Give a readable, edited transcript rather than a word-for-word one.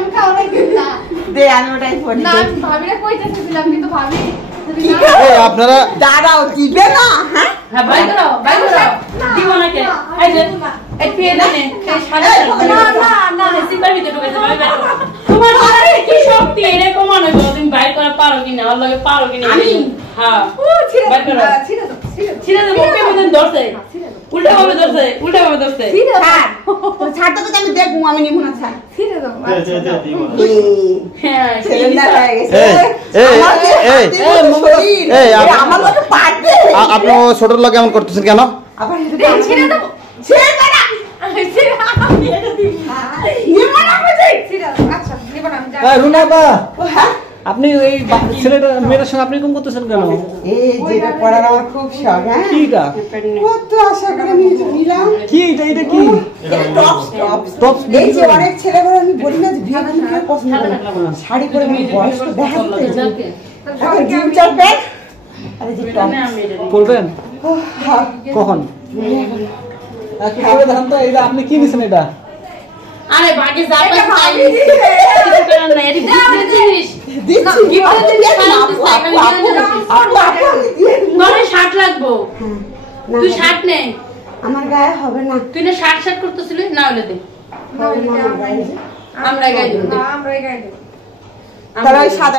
আমি খাওয়াই না দে আমি ওটাই পড়ি না ভাবিরা কইতেছিলাম কিন্তু ভাবি এই আপনারা দাঁড়াও দিবে না হ্যাঁ হ্যাঁ ভাই করো দিব না কে এই যে এই পেয়ে নে এই সাদা না সিপার ভিতরে ঢুকে যাবে তোমার সাথে কি শক্তি এর কমানো গো তুমি বাইর করা পারো কিনা আর লাগে পারো কিনা আমি হ্যাঁ বাইর করো ছিড়ে দাও ওকে মতন ধরছে উল্টা ভাবে ধরছে ছাড় তো আমি দেখবো আমি নিব না ছাড় ছিড়ে দাও হ্যাঁ ছেলেটা হয়ে গেছে আমার লোকে পারবে আপনি ছোট লোক কেমন করতেছেন কেন? আবার ছিড়ে দাও ছেড়ে না ছিড়ে আমি এটা দিই নিব না বুঝি ছিড়ে দাও আচ্ছা নিব না আমি যাই রুনা বা হ্যাঁ আপনি এই ছেলেটা মেয়ের সঙ্গে আপনি কোন করতেছেন কেন? এই যেটা করার আমার খুব শখ হ্যাঁ কিটা কত আশা করে নিলাম কি এটা কি টপস এই যে অনেক ছেলেগুলো আমি বলি না যে বিয়ে করতে কেউ পছন্দ করে না শাড়ি পরে আমি বয়স্ক দেখাতে এখন জিম চলবে আরে যে টপ বলবেন কখন কি করে দেখান তো এটা আপনি কি নিছেন এটা? আরে বাকি যা পাস তাই কিছু করার নাই এটা জিনিস দিচ্ছি গিফট মানে 60 লাগবো তুই 60 নে আমার গায়ে হবে না তুই না 60 করতেছিলি না হলে দে আমরা গাই দেব আমরা গাই দেব তারা সাদা